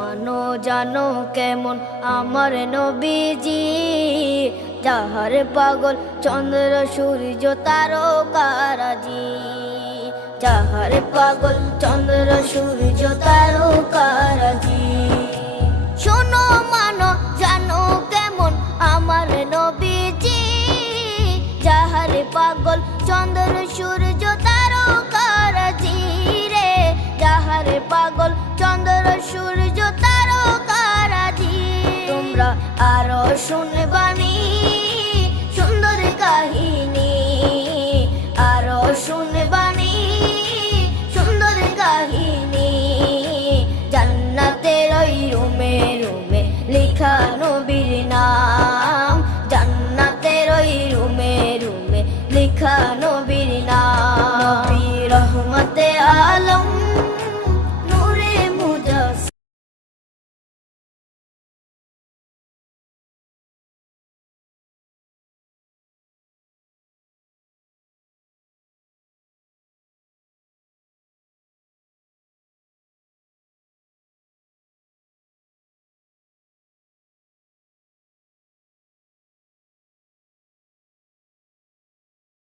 মানো জানো কেমন আমার নবীজি, যাহার পাগল চন্দ্র সূর্য তারকারাজি, যাহার পাগল চন্দ্র সূর্য তারকারাজি। শোনো মানো জানো কেমন আমার নবীজি, যাহার পাগল চন্দ্র সূর্য তারকারাজি রে, যাহার পাগল চন্দ্র সূর্য তারকারাজি। তোমরা আরো শুনে